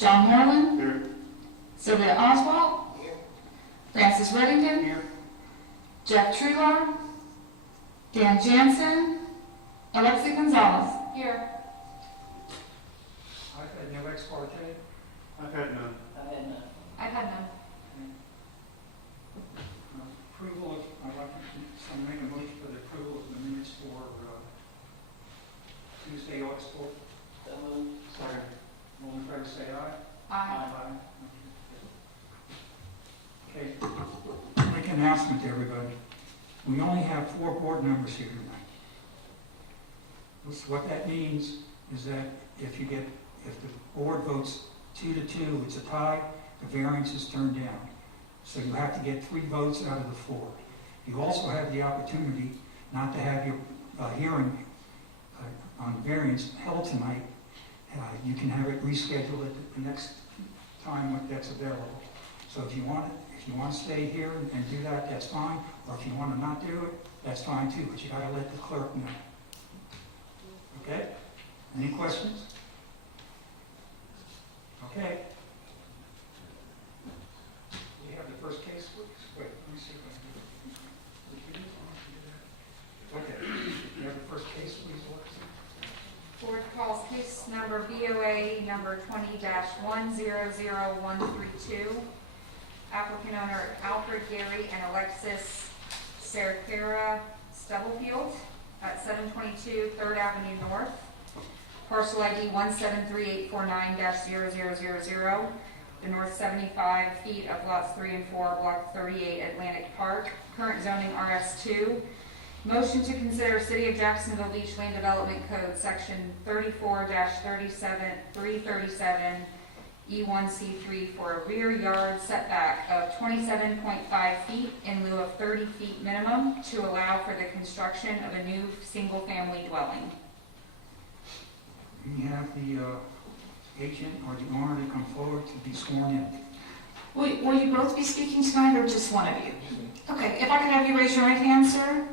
John Moreland. Here. Sylvia Oswald. Here. Francis Reddington. Here. Jeff Trular. Dan Jansen. Alexi Gonzalez. Here. I've had no ex parte. I've had none. I've had none. Approval of, I'd like to make a motion for the approval of the minutes for Tuesday, August 4th. Second. All in favor, say aye. Aye. Okay. Make an announcement to everybody. We only have 4 board members here tonight. What that means is that if the board votes 2-2, it's a tie, the variance is turned down. So you have to get 3 votes out of the 4. You also have the opportunity not to have your hearing on variance held tonight. You can have it rescheduled at the next time that's available. So if you want to stay here and do that, that's fine. Or if you want to not do it, that's fine too. But you got to let the clerk know. Okay? Any questions? Okay. We have the first case, please. Wait, let me see if I can. Okay. We have the first case, please, Alexi. Board calls case number BOA number 20-100132. Applicant owner Alfred Gary and Alexis Cerquera Stubblefield at 722 3rd Avenue North. Parcel ID 173-849-0000. The north 75 feet of lots 3 and 4, block 38 Atlantic Park. Current zoning RS2. Motion to consider City of Jacksonville Beach Land Development Code Section 34-337 E1C3 for a rear yard setback of 27.5 feet in lieu of 30 feet minimum to allow for the construction of a new single-family dwelling. We have the agent or the owner to come forward to be sworn in. Will you both be speaking tonight or just one of you? Okay, if I could have you raise your right hand, sir.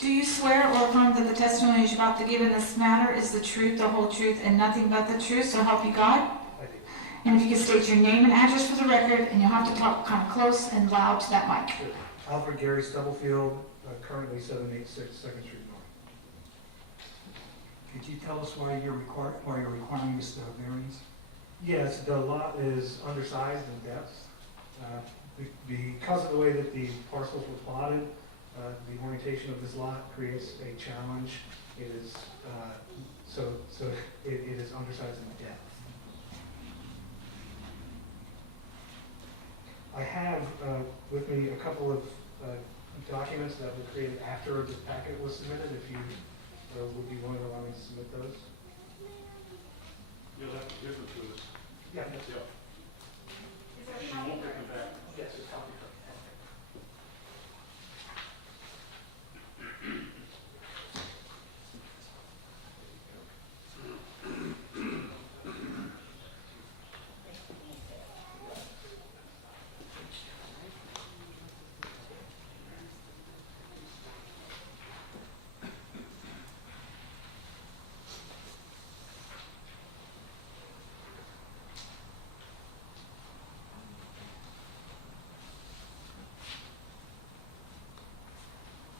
Do you swear or affirm that the testimony you're about to give in this matter is the truth, the whole truth, and nothing but the truth, so help you God? I do. And if you could state your name and address for the record, and you'll have to talk kind of close and loud to that mic. Sure. Alfred Gary Stubblefield, currently 786 Second Street North. Could you tell us why you're requiring this variance? Yes, the lot is undersized in depth. Because of the way that the parcels were plotted, the orientation of this lot creates a challenge. It is it is undersized in depth. I have with me a couple of documents that were created after this packet was submitted. If you would be willing to allow me to submit those. You'll have to give it to us. Yeah. Yeah. Is She won't take them back. Yes, it's copy.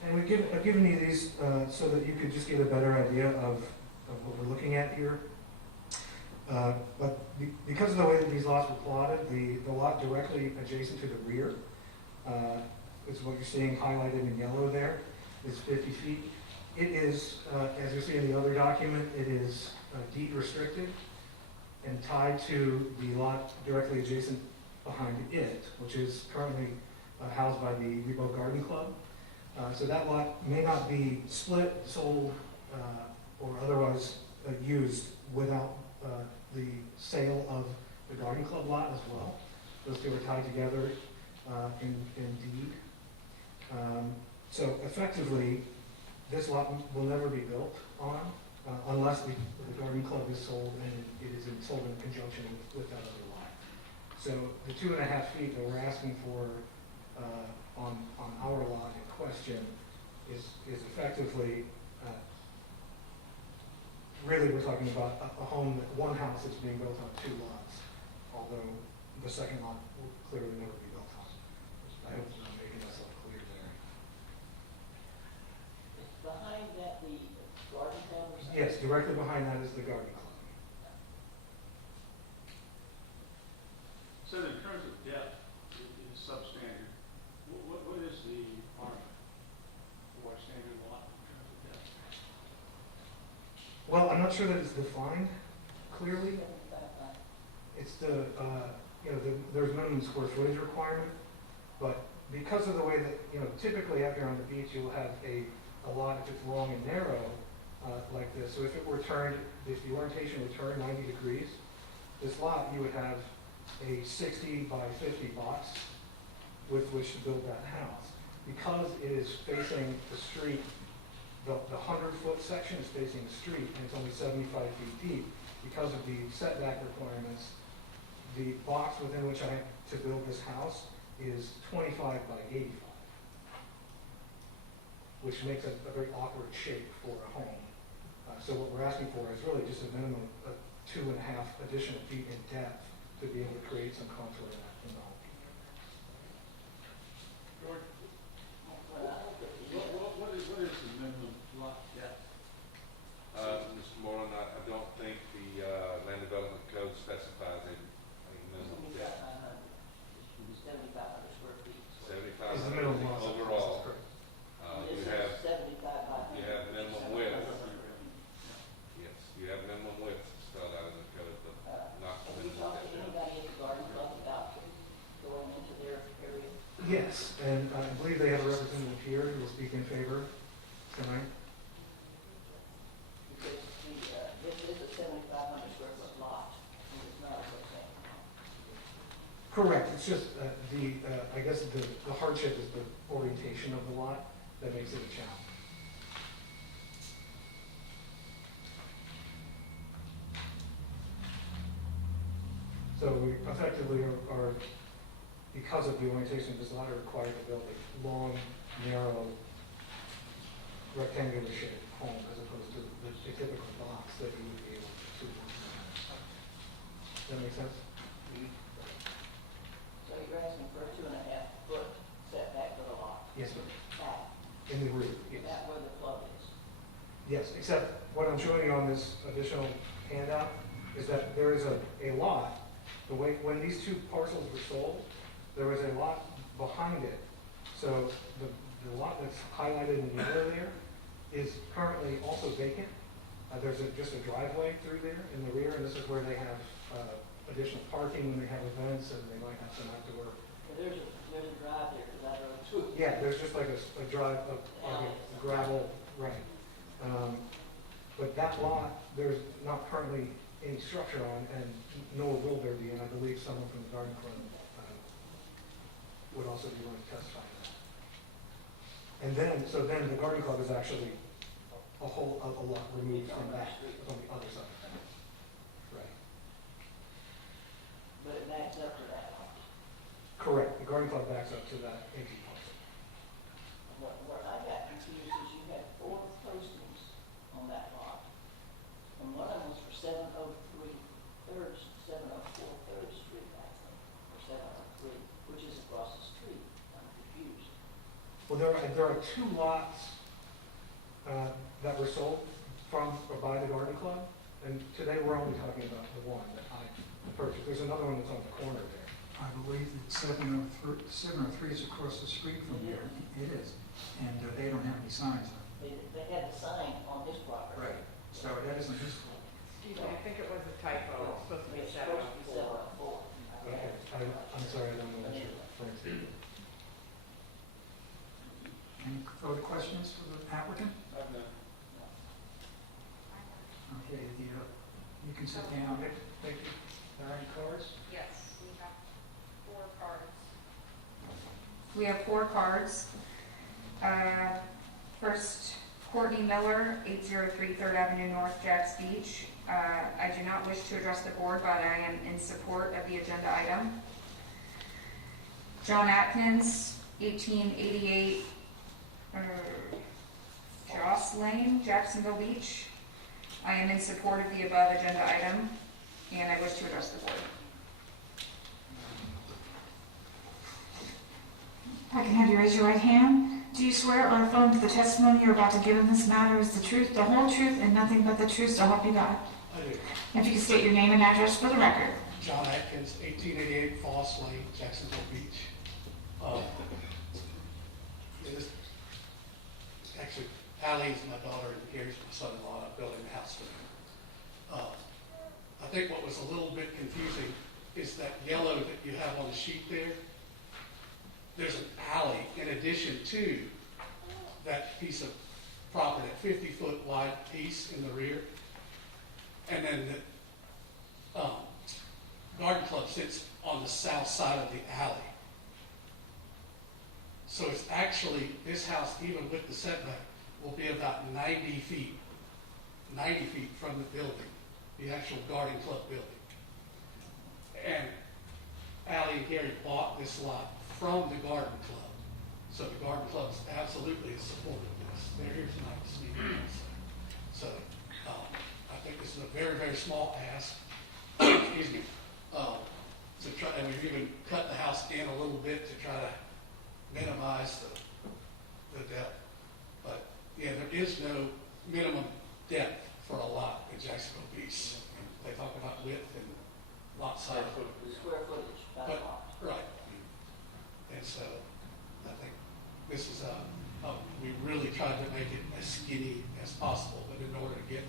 And I've given you these so that you could just get a better idea of what we're looking at here. But because of the way that these lots were plotted, the lot directly adjacent to the rear is what you're seeing highlighted in yellow there. It's 50 feet. It is, as you see in the other document, it is deed restricted and tied to the lot directly adjacent behind it, which is currently housed by the Rebo Garden Club. So that lot may not be split, sold, or otherwise used without the sale of the Garden Club lot as well. Those two are tied together in deed. So effectively, this lot will never be built on unless the Garden Club is sold and it is sold in conjunction with that other lot. So the 2.5 feet that we're asking for on our lot in question is effectively, really we're talking about a home, one house that's being built on 2 lots although the second lot will clearly never be built on. I hope I'm making myself clear there. Behind that, the garden club or something? Yes, directly behind that is the garden club. So in terms of depth, it is substandard. What is the requirement for a standard lot in terms of depth? Well, I'm not sure that it's defined clearly. It's the, there's minimum square footage requirement, but because of the way that, typically out here on the beach, you'll have a lot, if it's long and narrow, like this. So if it were turned, if the orientation were turned 90 degrees, this lot, you would have a 60 by 50 box with which to build that house. Because it is facing the street, the 100-foot section is facing the street, and it's only 75 feet deep. Because of the setback requirements, the box within which I have to build this house is 25 by 85, which makes a very awkward shape for a home. So what we're asking for is really just a minimum of 2.5 additional feet in depth to be able to create some contour in that home. George, what is the minimum lot depth? Mr. Moreland, I don't think the land development code specifies a minimum depth. 7,500 square feet. 75 Is the minimum lot size. overall. That's correct. You This have, is 75 by 100. you have minimum width. Yeah. Yes, you have minimum width spelled out in the code, but not Have you minimum talked to depth. anybody at the garden club about going into their area? Yes, and I believe they have a representative here who will speak in favor tonight. Because this is a 7,500 square foot lot, and it's not a substantial lot. Correct, it's just I guess the hardship is the orientation of the lot that makes it a challenge. So we effectively are, because of the orientation of this lot, are required to build a long, narrow, rectangular shaped home as opposed to the typical box that you would be able to. Does that make sense? So you're asking for a 2.5 foot setback for the lot? Yes, sir. Back, In the rear, yes. that where the club is? Yes, except what I'm showing you on this additional handout is that there is a lot, the way, when these two parcels were sold, there was a lot behind it. So the lot that's highlighted in yellow there is currently also vacant. There's just a driveway through there in the rear, and this is where they have additional parking when they have events, and they might have some outdoor. Well, there's a drive there, because I drove through it. Yeah, there's just like a drive, like a gravel, right. But that lot, there's not currently any structure on, and nor will there be, and I believe someone from the garden club would also be willing to testify to that. And then, so then the garden club is actually a lot removed from that, on the other side of that. Right. But it backs up to that lot. Correct, the garden club backs up to that empty parcel. What I got confused is you had 4 postings on that lot. And one of them was for 704 Third Street, I think, or 703, which is across the street. I'm confused. Well, there are 2 lots that were sold from or by the garden club, and today we're only talking about the one that I purchased. There's another one that's on the corner there. I believe that 703 is across the street from here. It is. And they don't have any signs on They had the sign on this property. it. Right. So that isn't his fault. Excuse me, I think it was a typo, it's supposed to be It's supposed to be 704. 704. Okay, I'm sorry, I don't know what you're referring to. Any further questions for the applicant? I've none. Okay, you can sit down. Okay, thank you. Are there any cards? Yes, we have 4 cards. We have 4 cards. First, Courtney Miller, 803 3rd Avenue North, Jacks Beach. I do not wish to address the board, but I am in support of the agenda item. John Atkins, 1888 Joss Lane, Jacksonville Beach. I am in support of the above agenda item, and I wish to address the board. If I can have you raise your right hand. Do you swear or affirm that the testimony you're about to give in this matter is the truth, the whole truth, and nothing but the truth, so help you God? I do. If you can state your name and address for the record. John Atkins, 1888 Foss Lane, Jacksonville Beach. Actually, Allie is my daughter and Gary's my son-in-law, and I'm building the house for them. I think what was a little bit confusing is that yellow that you have on the sheet there. There's an alley in addition to that piece of property, that 50-foot wide piece in the rear. And then the garden club sits on the south side of the alley. So it's actually, this house, even with the setback, will be about 90 feet from the building, the actual garden club building. And Allie and Gary bought this lot from the garden club. So the garden club is absolutely in support of this. They're here tonight to speak also. So I think this is a very, very small ask. Excuse me. To try, and we've even cut the house in a little bit to try to minimize the depth. But yeah, there is no minimum depth for a lot in Jacksonville Beach. They talk about width and lot size. Square footage, by But- lot. Right. And so I think this is we really tried to make it as skinny as possible, but in order to get,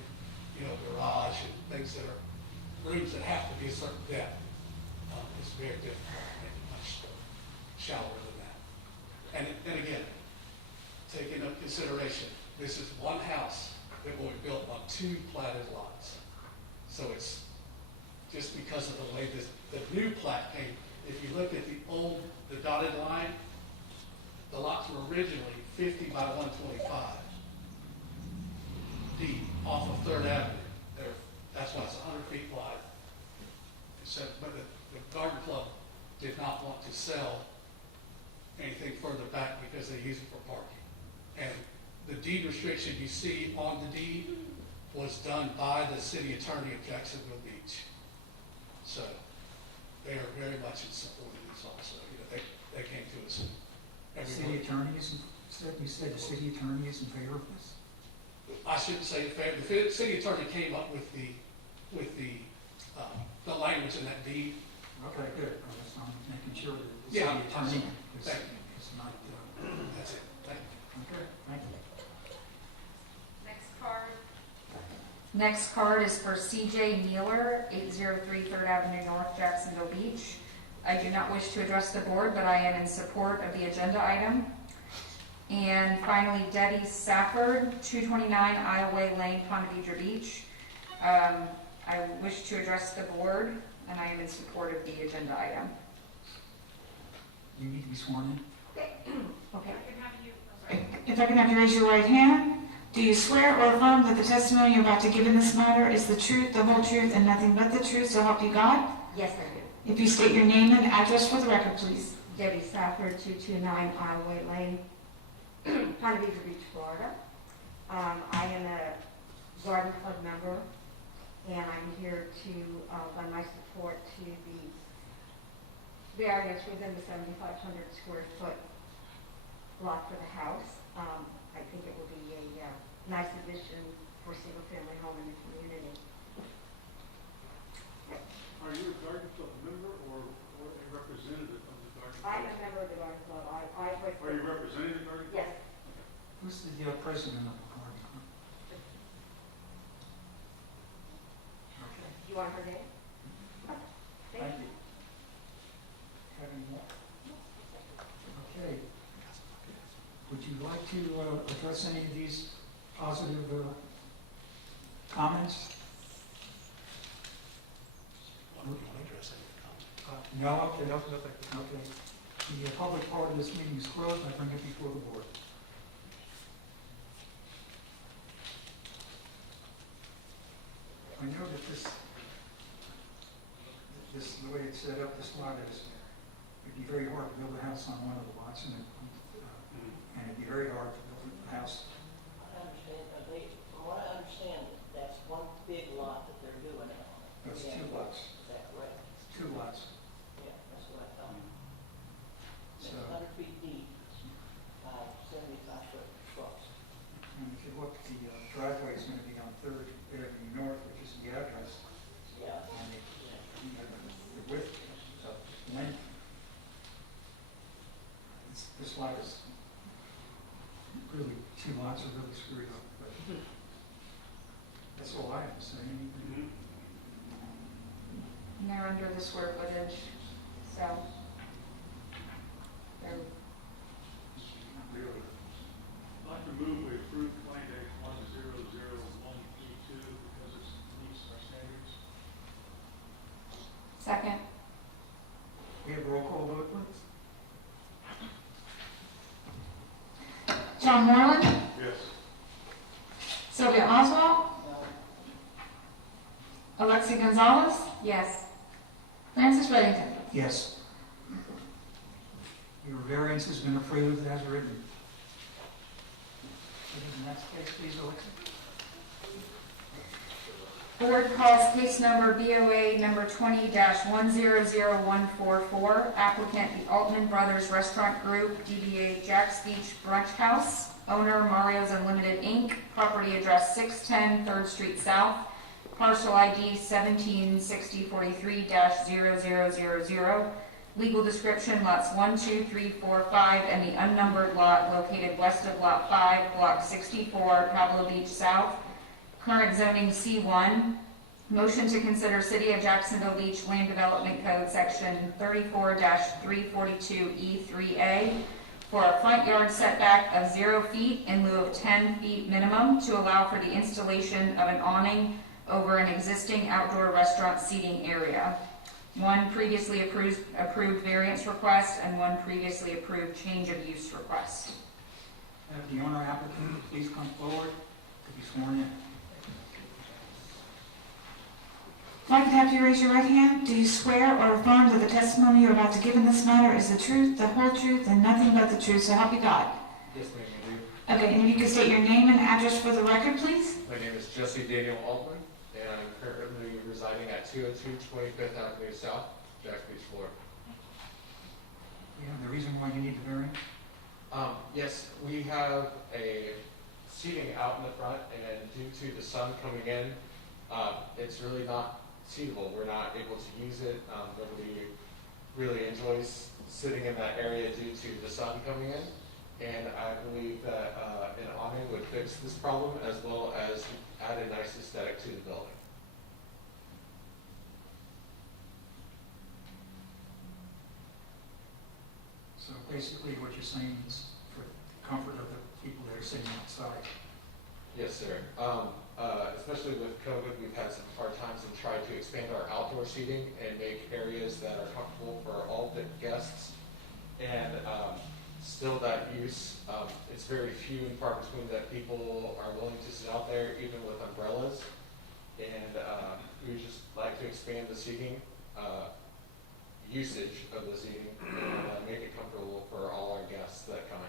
garage and things that are rooms that have to be a certain depth, it's very difficult to make it much shallower than that. And again, taking into consideration, this is one house that will be built on 2 platted lots. So it's just because of the way the new plat came. If you look at the dotted line, the lots were originally 50 by 125 deep off of 3rd Avenue. That's why it's 100 feet wide. But the garden club did not want to sell anything further back because they use it for parking. And the deed restriction you see on the deed was done by the city attorney of Jacksonville Beach. So they are very much in support of this also. They came to us. And City attorney you said the city attorney is in favor of this? I shouldn't say the city attorney came up with the language in that deed. Okay, good. I'm making sure that the Yeah, city attorney thank you. is not, That's it. Thank you. okay, thank you. Next card is for CJ Mueller, 803 3rd Avenue North, Jacksonville Beach. I do not wish to address the board, but I am in support of the agenda item. And finally, Debbie Safford, 229 Ioway Lane, Ponte Vedra Beach. I wish to address the board, and I am in support of the agenda item. You need to be sworn in. Okay. If I can have you raise your right hand. Do you swear or affirm that the testimony you're about to give in this matter is the truth, the whole truth, and nothing but the truth, so help you God? Yes, I do. If you state your name and address for the record, please. Debbie Safford, 229 Ioway Lane, Ponte Vedra Beach, Florida. I am a garden club member, and I'm here to lend my support to the variance within the 7,500 square foot lot for the house. I think it will be a nice addition for a single-family home in the community. Are you a garden club member or a representative of the garden club? I'm a member of the garden club. I was. Are you representing the garden club? Yes. Who's the president of the garden club? Okay, You want her name? thank you. Having that. Okay. Would you like to address any of these positive comments? I don't want to address any of the comments. No? Okay, no, thank you. Okay. The public part of this meeting is closed. I bring it before the board. I know that this, the way it's set up, this lot is, it'd be very hard to build a house on one of the lots, and it'd be very hard to build a house. I understand, from what I understand, that's one big lot that they're doing it on. That's Yeah. 2 lots. Is that correct? It's 2 lots. Yeah, that's what I thought. It's So, 100 feet deep. look, the driveway is going to be on Third Avenue North, which is the address, Yeah. and the width of length. This lot is really, two lots are really screwed up, but that's all I have to say. And they're under the square footage, so. They're, Really. I'd like to move we approve claim dash 100132 because it meets our standards. second, We have a roll call vote, please? John Moreland, Yes. Sylvia Oswald, No, Alexi Gonzalez, yes. Francis Reddington. Yes. Your variance has been approved as written. Go to the next case, please, Alexa. Board calls case number BOA number 20-100144, applicant the Altman Brothers Restaurant Group, DBA Jack's Beach Brunch House, owner Mario's Unlimited Inc., property address 610 3rd Street South, parcel ID 176043-0000, legal description lots 1, 2, 3, 4, 5, and the unnumbered lot located west of lot 5, block 64, Pablo Beach South. Current zoning C1. Motion to consider City of Jacksonville Beach Land Development Code Section 34-342E3A for a front yard setback of 0 feet in lieu of 10 feet minimum to allow for the installation of an awning over an existing outdoor restaurant seating area. One previously approved variance request and one previously approved change of use request. Have the owner applicant please come forward to be sworn in. If I could have you raise your right hand, do you swear or affirm that the testimony you're about to give in this matter is the truth, the whole truth, and nothing but the truth, so help you God? Yes, ma'am, I do. Okay, and if you could state your name and address for the record, please? My name is Jesse Daniel Altman, and I'm currently residing at 202 25th Avenue South, Jax Beach, Florida. You know the reason why you need the variance? Yes, we have a seating out in the front, and due to the sun coming in, it's really not seatable. We're not able to use it. Nobody really enjoys sitting in that area due to the sun coming in. And I believe that an awning would fix this problem as well as add a nice aesthetic to the building. So basically what you're saying is for the comfort of the people that are sitting outside. Yes, sir. Especially with COVID, we've had some hard times in trying to expand our outdoor seating and make areas that are comfortable for all the guests. And still that use, it's very few and far between that people are willing to sit out there even with umbrellas. And we would just like to expand the seating, usage of the seating and make it comfortable for all our guests that come in.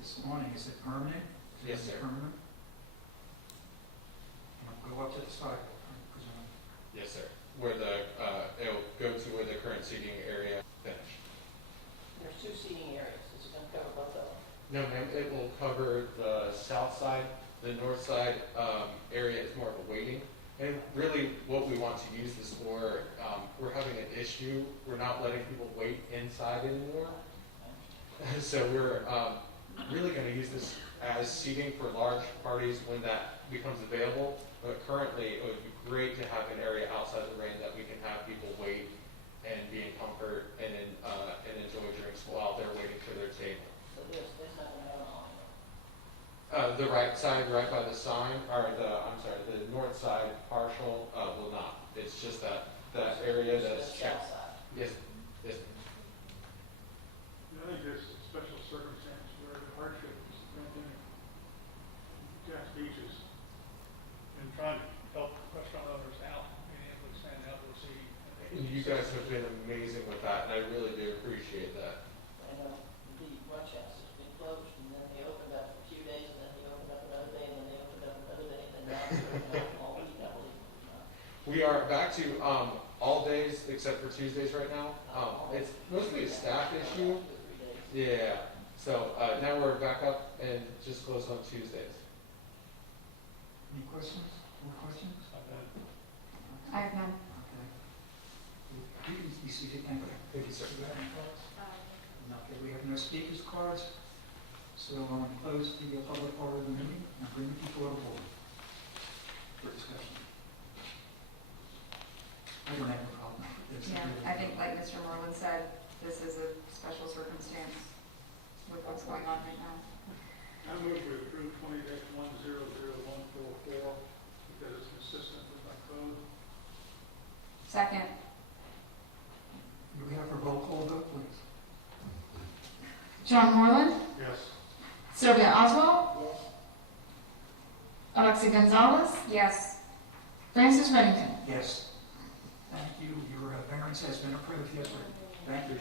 This awning, is it permanent? Yes, Is it sir. permanent? It'll go up to the sidewalk, I presume. Yes, sir. Where it'll go to where the current seating area finished. there's 2 seating areas. Is it gonna cover both of them? No, ma'am, it will cover the south side. The north side area is more of a waiting. And really what we want to use this for, we're having an issue. We're not letting people wait inside anymore. So we're really going to use this as seating for large parties when that becomes available. But currently, it would be great to have an area outside the rain that we can have people wait and be in comfort and enjoy drinks while they're waiting for their table. So there's not gonna have an awning. The right side, right by the sign, or the north side partial will not. It's just that area So that's the checked. south side. Yes, yes. I think there's a special circumstance where the hardship is the pandemic. Jack's Beaches and trying to help restaurant owners out, being able to expand outdoor seating. You guys have been amazing with that, and I really do appreciate that. I know the brunch house has been closed, and then they opened up for a few days, and then they opened up another day, and then they opened up another day, and then now they're open up all week, I believe. We are back to all days except for Tuesdays right now. It's mostly a staff issue. 2 or 3 days. Yeah. So now we're back up and just closed on Tuesdays. Any questions? More questions? I have none. Okay. You can be seated, thank you. Thank you, sir. Do you have any cards? Okay, we have no speakers cards, so I'm going to close the public part of the meeting and bring the people on board for discussion. I don't have a problem. It's Yeah, I think like Mr. Moreland said, this is a special circumstance with what's going on right now. I move to approve 20-100144 because it's consistent with my code. Second, Do we have a roll call vote, please? John Moreland, Yes. Sylvia Oswald, Yes. Alexi Gonzalez, yes. Francis Reddington. Yes. Thank you. Your variance has been approved. Yes, sir. Thank you.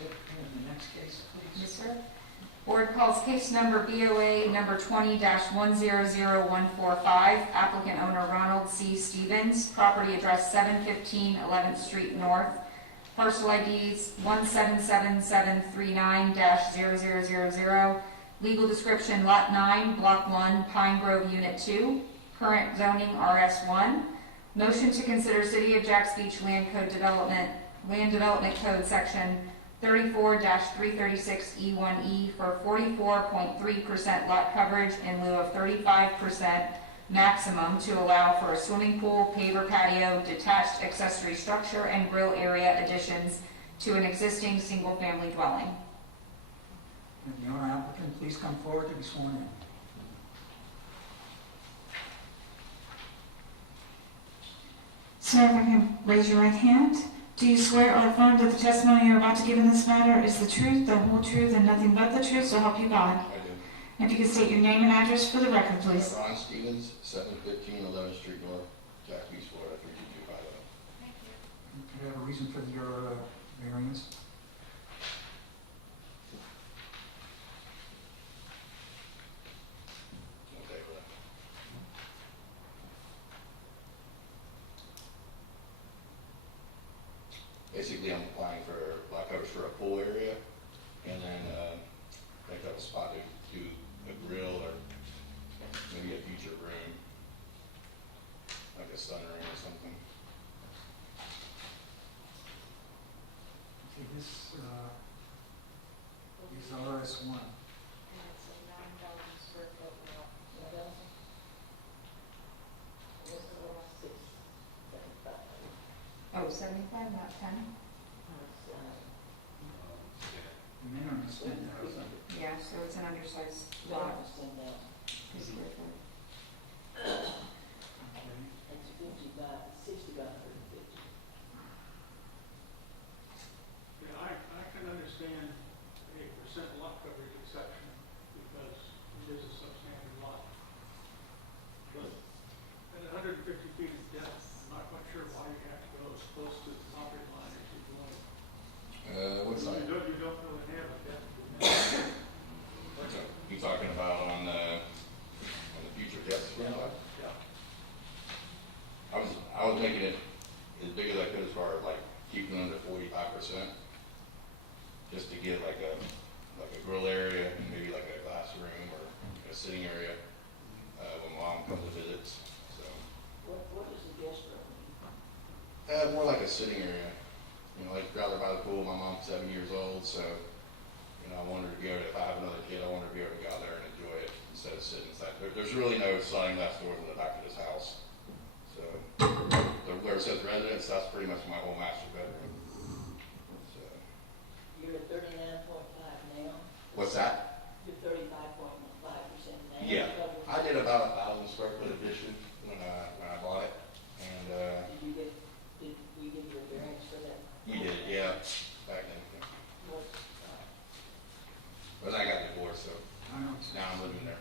And the next case, please. Yes, sir. Board calls case number BOA number 20-100145, applicant owner Ronald C. Stevens, property address 715 11th Street North, parcel IDs 17739-0000, legal description Lot 9, Block 1, Pine Grove Unit 2, current zoning RS1, motion to consider City of Jacks Beach Land Development Code Section 34-336E1E for 44.3% lot coverage in lieu of 35% maximum to allow for a swimming pool, paver patio, detached accessory structure, and grill area additions to an existing single-family dwelling. And the owner applicant, please come forward to be sworn in. Sir, if I can raise your right hand. Do you swear or affirm that the testimony you're about to give in this matter is the truth, the whole truth, and nothing but the truth, so help you God? I do. And if you could state your name and address for the record, please. Ron Stevens, 715 11th Street North, Jack Beach, Florida, 32250. Do you have a reason for your variance? Okay, well, basically, I'm applying for lot coverage for a pool area, and then make up a spot to do a grill or maybe a future room, like a sunroom or something. Okay, this is RS1. Oh, 75, not 10? You may not understand that. Yeah, so it's an undersized lot. Per square foot. Okay. It's 60 by 150. Yeah, I can understand a percent lot coverage exception because it is a substandard lot. But at 150 feet of depth, I'm not quite sure why you have to go as close to the property line as you're going. What side? You don't really have a depth. You talking about on the future guest room? Yeah. I was making it as big as I could as far as like keeping it under 45%, just to get like a grill area and maybe like a glass room or a sitting area when mom comes to visit. So What is the guest room? more like a sitting area. You know, like rather by the pool. My mom's 7 years old, so you know I want her to be able to. If I have another kid, I want her to be able to go out there and enjoy it instead of sitting inside. There's really no sliding glass doors in the back of this house. So where it says residence, that's pretty much my whole master bedroom. So, You're at 39.5 now? what's that? You're 35.5% now? Yeah, I did about 1,000 square foot addition when I bought it, and Did we give you a variance for that? you did, yeah, back then. Yeah. What's, But I got divorced, so I know it's- now I'm living there.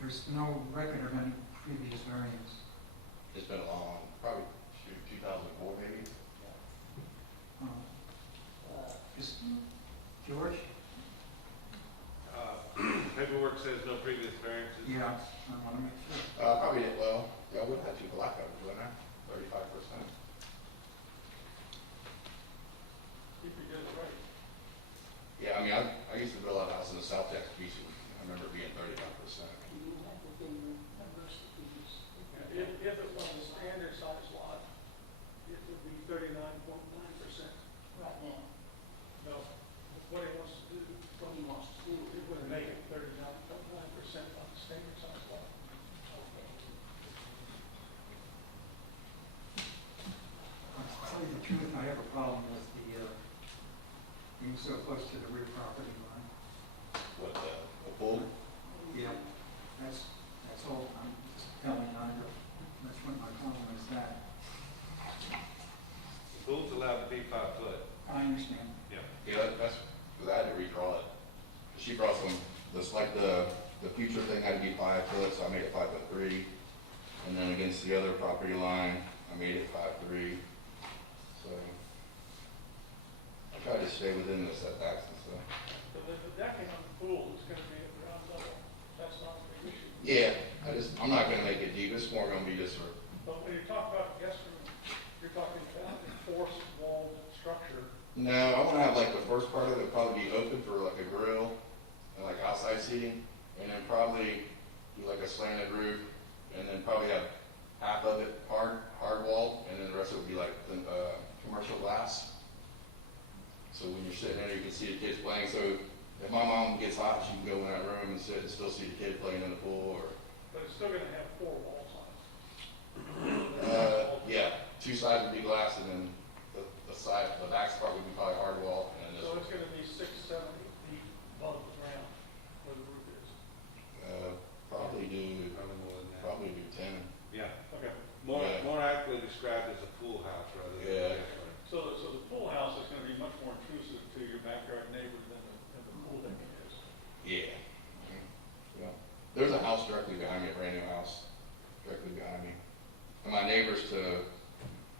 There's no record of any previous variance. It's been a long, probably 2004 maybe. Is George? right now, No, what he wants to do, what he wants to do. he would make it 39.9% on the standard size lot. Okay. To tell you the truth, I have a problem with the, being so close to the rear property line. What, the pool? Yeah, that's all I'm just telling you. That's what my comment is that. The pool's allowed to be 5 foot. I understand. Yeah, that's, because I had to redraw it. She brought some, just like the future thing had to be 5 foot, so I made it 5'3". And then against the other property line, I made it 5'3". So I tried to stay within the setbacks and stuff. So the decking on the pool is gonna be at ground level, that's not a big issue. Yeah, I'm not gonna make it deep, it's more gonna be just for, But when you talk about guest room, you're talking about a forced walled structure. no, I wanna have like the first part of it probably be open for like a grill and like outside seating. And then probably do like a slanted roof and then probably have half of it hard wall and then the rest of it would be like commercial glass. So when you're sitting there, you can see the kids playing. So if my mom gets hot, she can go in that room and sit and still see the kid playing in the pool. Or But it's still gonna have 4 walls on it. yeah, 2 sides would be glass, and then the back part would be probably hard wall. And then this, So it's gonna be 6, 7, 8 feet above the ground where the roof is. probably do Probably more than that. 10. Yeah, Okay. Yeah. more accurately described as a pool house rather than Yeah. a guest room. So the pool house is gonna be much more intrusive to your backyard neighbor than the pool deck is. Yeah. Yeah. There's a house directly behind me, a brand new house directly behind me. And my neighbors to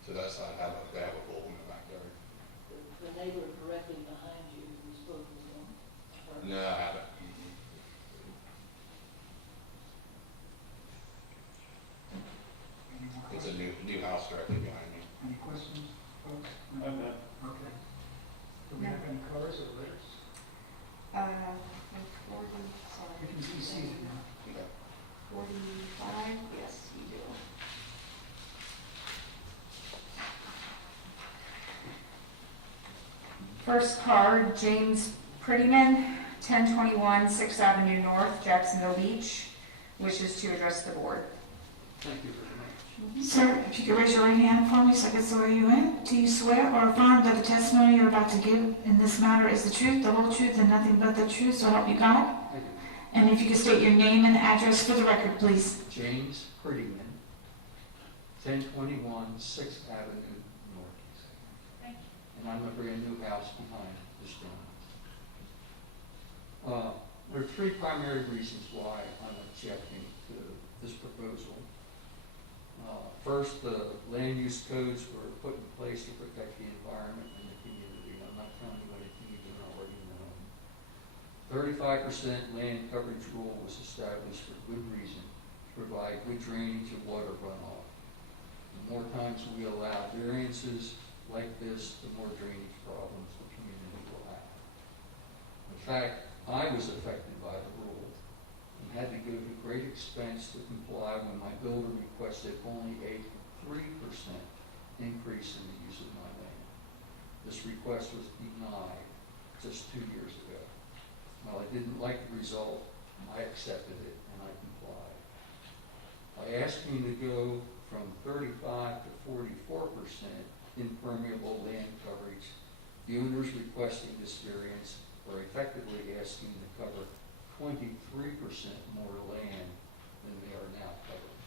that side they have a pool in the backyard. The neighbor directly behind you, you spoke with him. or- No, I haven't. Any more It's a questions? new house directly behind me. Any questions, folks? I'm not. Okay. Do we have any cars or letters? Like 40, You sorry, can be seated now. Okay. 45, yes, you do. First card, James Prettyman, 1021 6th Avenue North, Jacksonville Beach, wishes to address the board. Thank you very much. Sir, if you could raise your right hand for me so I can swear you in. Do you swear or affirm that the testimony you're about to give in this matter is the truth, the whole truth, and nothing but the truth, so help you God? Thank you. And if you could state your name and address for the record, please. James Prettyman, 1021 6th Avenue North. Thank you. And I'm a brand new house behind this gentleman. There are 3 primary reasons why I'm objecting to this proposal. First, the land use codes were put in place to protect the environment and the community. I'm not telling you anything you don't already know. 35% land coverage rule was established for good reason, to provide good drainage and water runoff. The more times we allow variances like this, the more drainage problems the community will have. In fact, I was affected by the rule and had to go to great expense to comply when my builder requested only a 3% increase in the use of my land. This request was denied just 2 years ago. While I didn't like the result, I accepted it and I complied. By asking to go from 35 to 44% impermeable land coverage, the owners requesting this variance are effectively asking to cover 23% more land than they are now covering.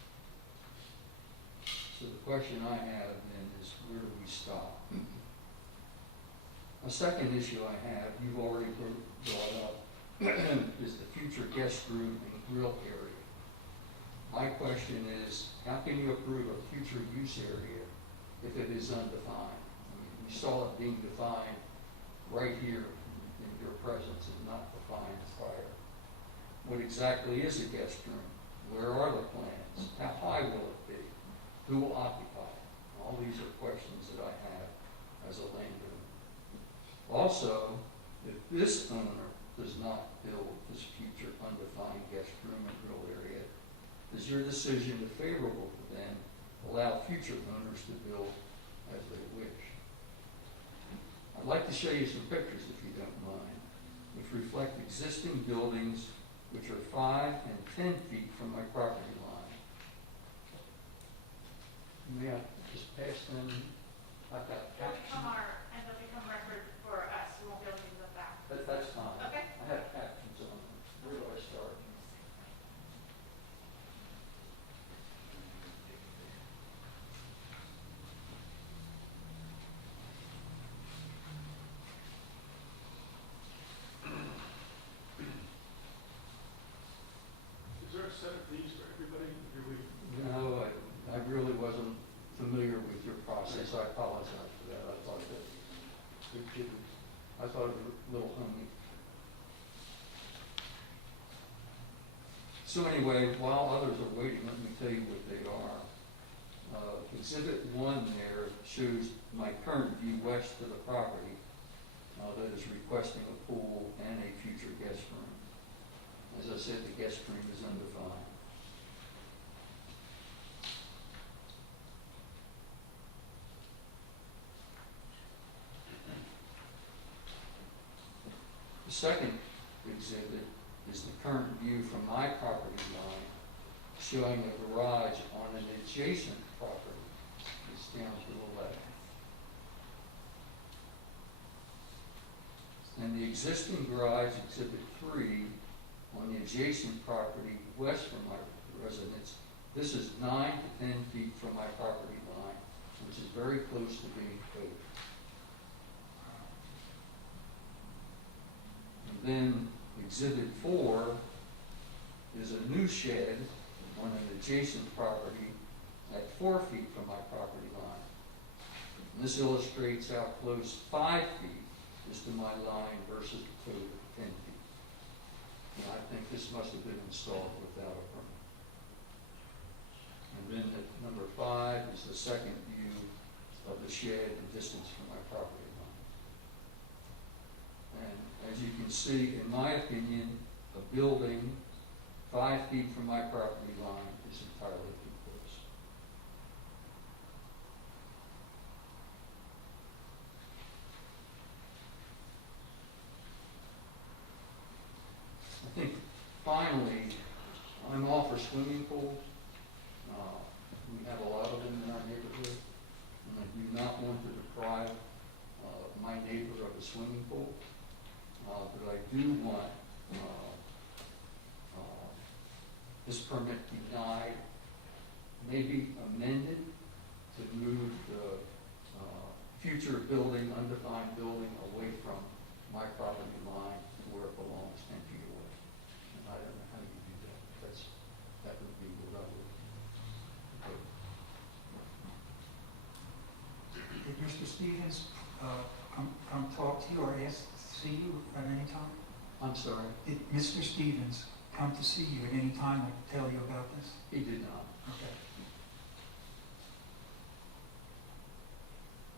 So the question I have then is, where do we stop? A second issue I have, you've already brought up, is the future guest room and grill area. My question is, how can you approve a future use area if it is undefined? I mean, we saw it being defined right here in your presence and not defined prior. What exactly is a guest room? Where are the plans? How high will it be? Who will occupy it? All these are questions that I have as a landowner. Also, if this owner does not build this future undefined guest room and grill area, is your decision favorable to them, allow future owners to build as they wish? I'd like to show you some pictures, if you don't mind, which reflect existing buildings which are 5 and 10 feet from my property line. May I just pass them? I've got captions. and they'll become record for us, we won't be able to use them back. That's fine. Okay. I have captions on them. Where do I start? Is there a set of these for everybody? Do we, No, I really wasn't familiar with your process. I apologize for that. I thought that, I thought it was a little homey. So anyway, while others are waiting, let me tell you what they are. Exhibit 1 there shows my current view west of the property that is requesting a pool and a future guest room. As I said, the guest room is undefined. The second exhibit is the current view from my property line, showing a garage on an adjacent property. It's down to the left. And the existing garage, exhibit 3, on the adjacent property west from my residence. This is 9 to 10 feet from my property line, which is very close to being code. And then exhibit 4 is a new shed on an adjacent property at 4 feet from my property line. And this illustrates how close 5 feet is to my line versus the code of 10 feet. And I think this must have been installed without a permit. And then at number 5 is the second view of the shed and distance from my property line. And as you can see, in my opinion, a building 5 feet from my property line is entirely too close. I think finally, I'm all for swimming pools. We have a lot of them in our neighborhood, and I do not want to deprive my neighbor of a swimming pool. But I do want this permit denied, maybe amended to move the future building, undefined building, away from my property line to where it belongs, 10 feet away. And I don't know how you do that. That would be what I would propose. Did Mr. Stevens come talk to you or ask to see you at any time? I'm sorry, Did Mr. Stevens come to see you at any time and tell you about this? he did not. Okay.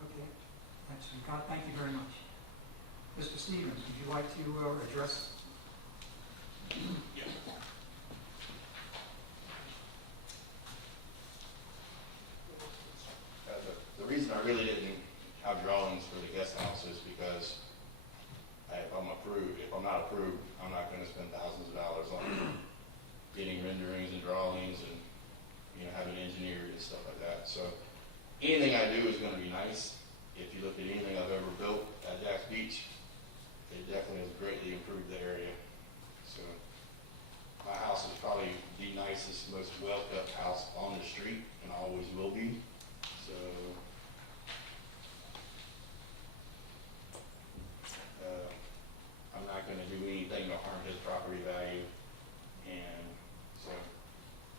Okay, that's, God, thank you very much. Mr. Stevens, would you like to address? The reason I really didn't have drawings for the guest house is because if I'm not approved, I'm not gonna spend thousands of dollars on getting renderings and drawings and, having engineered and stuff like that. So anything I do is gonna be nice. If you look at anything I've ever built at Jack's Beach, it definitely has greatly improved the area. So my house is probably the nicest, most well-kept house on the street, and always will be. So, I'm not gonna do anything to harm his property value, and so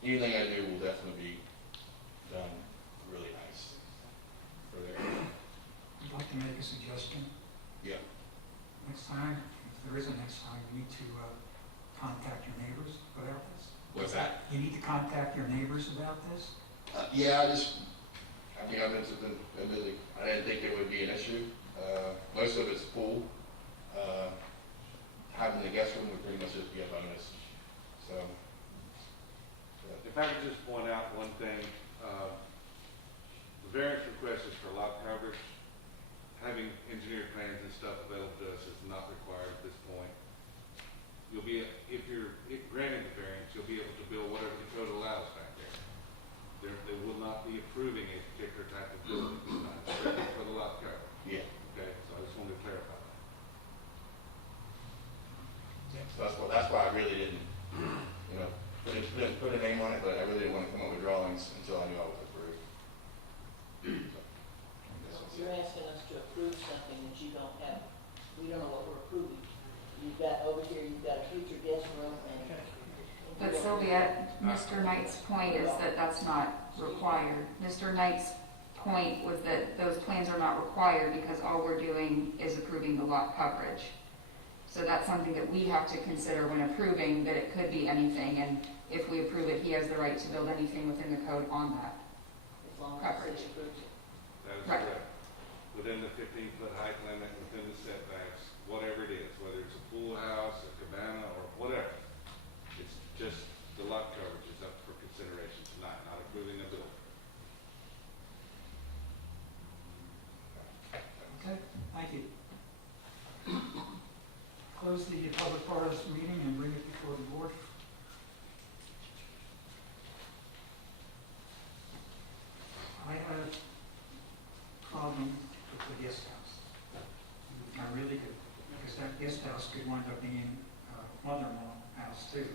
anything I do will definitely be done really nice for their area. I'd like to make a suggestion. Yeah. Next time, if there is a next time, you need to contact your neighbors about this. What's that? You need to contact your neighbors about this. Yeah, I mean, I've been something, admittedly, I didn't think it would be an issue. Most of it's pool. Having the guest room would pretty much just be a bonus. So, If I could just point out one thing, the variance request is for lot coverage. having engineered plans and stuff available to us is not required at this point. You'll be, if you're granting the variance, you'll be able to build whatever the code allows back there. They will not be approving a particular type of building, strictly for the lot coverage. Yeah. Okay, so I just wanted to clarify that. So that's why I really didn't, put a name on it, but I really didn't want to come up with drawings until I knew I was approved. You're asking us to approve something that you don't have, we don't know what we're approving. You've got, over here, you've got a future guest room and. But Sylvia, Mr. Knight's point is that that's not required. Mr. Knight's point was that those plans are not required because all we're doing is approving the lot coverage. So that's something that we have to consider when approving, that it could be anything, and if we approve it, he has the right to build anything within the code on that. As long as Coverage. the city approves it. That is Right. correct. Within the 15-foot height limit, within the setbacks, whatever it is, whether it's a pool house, a cabana, or whatever. It's just the lot coverage is up for consideration tonight, not approving the building. Okay, thank you. Close the public part of this meeting and bring it before the board. I had a problem with the guest house. I really do, because that guest house could wind up being a mother-in-law house too.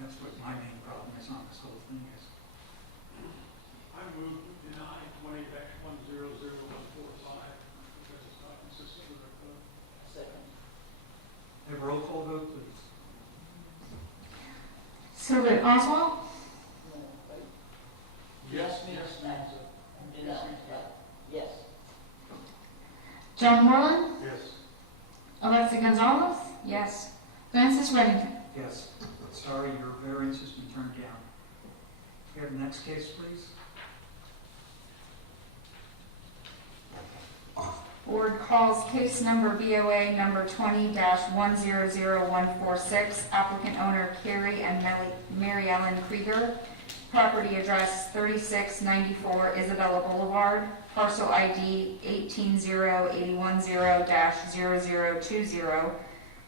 That's what my main problem is on this whole thing is. I move to deny 20-100145 because it's not consistent with our code. Second. Have a roll call vote, please. Sylvia Oswald, No, wait. Yes, Yes, no. Deny, right. Yes. John Moreland, Yes. Alexa Gonzalez, Yes. Francis Reddington. Yes. Sorry, your variance has been turned down. We have the next case, please. Board calls case number BOA number 20-100146, applicant owner Carrie and Mary Ellen Krieger, property address 3694 Isabella Boulevard, parcel ID 180810-0020,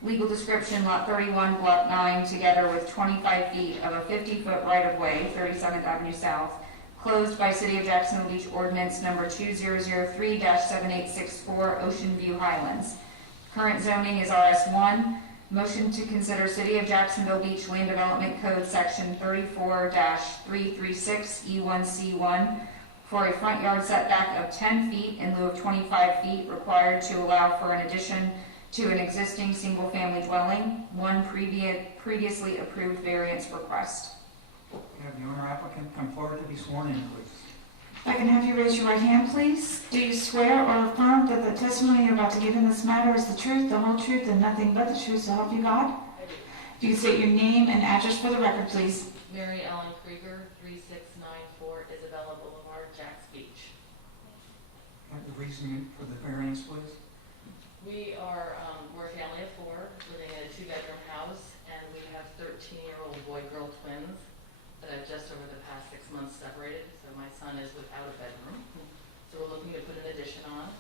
legal description lot 31, block 9, together with 25 feet of a 50-foot right-of-way, 37th Avenue South, closed by City of Jacksonville Beach Ordinance number 2003-7864, Ocean View Highlands. Current zoning is RS1. Motion to consider City of Jacksonville Beach Land Development Code Section 34-336E1C1 for a front yard setback of 10 feet in lieu of 25 feet required to allow for an addition to an existing single-family dwelling. One previously approved variance request. Have the owner applicant come forward to be sworn in, please. If I can have you raise your right hand, please. Do you swear or affirm that the testimony you're about to give in this matter is the truth, the whole truth, and nothing but the truth, so help you God? I do. If you can state your name and address for the record, please. Mary Ellen Krieger, 3694 Isabella Boulevard, Jacks Beach. Have the reason for the variance, please. We're a family of 4 living in a 2-bedroom house, and we have 13-year-old boy-girl twins that I've just over the past 6 months separated. So my son is without a bedroom. So we're looking to put an addition on.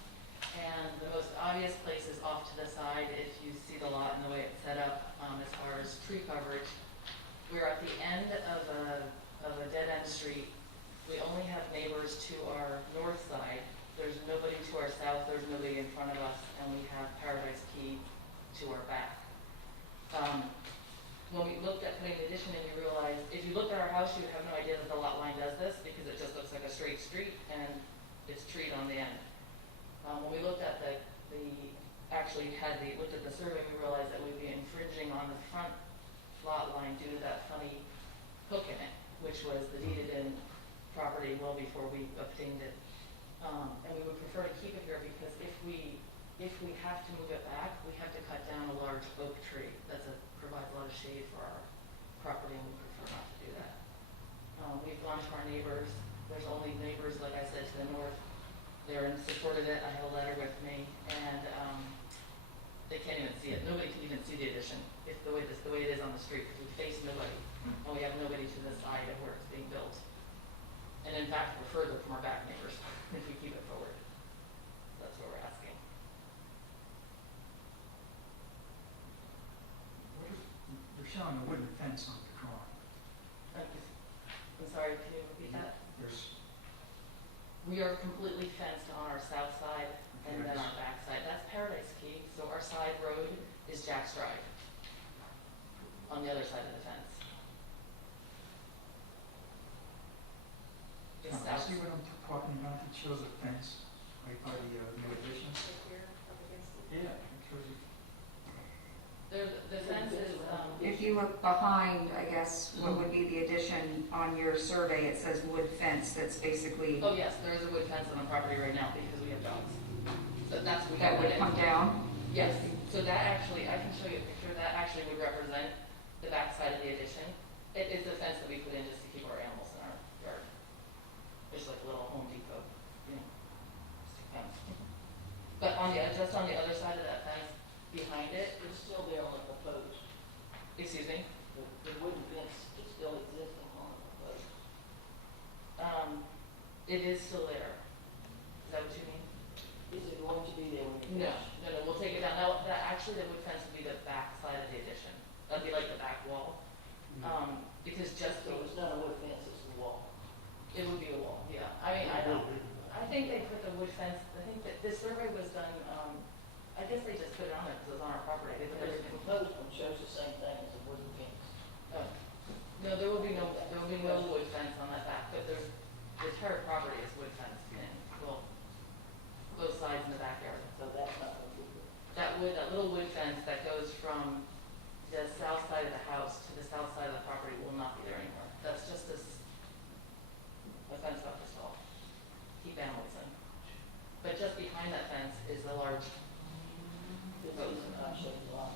And the most obvious place is off to the side if you see the lot and the way it's set up as far as tree coverage. We're at the end of a dead-end street. We only have neighbors to our north side. There's nobody to our south, there's nobody in front of us, and we have Paradise Key to our back. When we looked at putting the addition in, you realize, if you looked at our house, you would have no idea that the lot line does this, because it just looks like a straight street, and it's treed on the end. When we looked at looked at the survey, we realized that we'd be infringing on the front lot line due to that funny hook in it, which was the deeded in property well before we obtained it. And we would prefer to keep it here because if we have to move it back, we have to cut down a large oak tree provides a lot of shade for our property, and we prefer not to do that. We've gone to our neighbors. There's only neighbors, like I said, to the north. They're in support of it. I have a letter with me, and they can't even see it. Nobody can even see the addition if the way it is on the street, because we face nobody, and we have nobody to the side of where it's being built. And in fact, we're further from our back neighbors if we keep it forward. That's what we're asking. fence on the drawing. I'm sorry, can you repeat that? There's, We are completely fenced on our south side and then our back side. That's Paradise Key, so our side road is Jack's Drive on the other side of the fence. The can I south. see what I'm talking about? It shows a fence right by the new addition. Yeah, it shows you. The fence is, If you look behind, I guess, what would be the addition on your survey, it says wood fence, that's basically, oh yes, there is a wood fence on the property right now because we have dogs. So that's what that would come down. Yes, so that actually, I can show you a picture, that actually would represent the back side of the addition. It is the fence that we put in just to keep our animals in our yard. It's like a little Home Depot, you know, fence. But on the, just on the other side of that fence, behind it, It's still there on the proposed. excuse me, The wooden fence is still existing on the proposed. it is still there. Is that what you mean? Is it going to be there when you No, finish? no, we'll take it down. Now, that, actually, the wood fence would be the back side of the addition. That'd be like the back wall. Because just, So it's not a wood fence, it's a wall. it would be a wall, yeah. I mean, I don't, I think they put the wood fence, I think that this survey was done, I guess they just put it on there because it was on our property. They put Because the everything. proposed one shows the same thing as a wooden fence. No, there will be no wood fence on that back, but there's, the entire property is wood fence in, well, both sides in the backyard. So that's not going to be good. That little wood fence that goes from the south side of the house to the south side of the property will not be there anymore. That's just a fence up to stall, keep animals in. But just behind that fence is the large, This is an odd-shaped lot.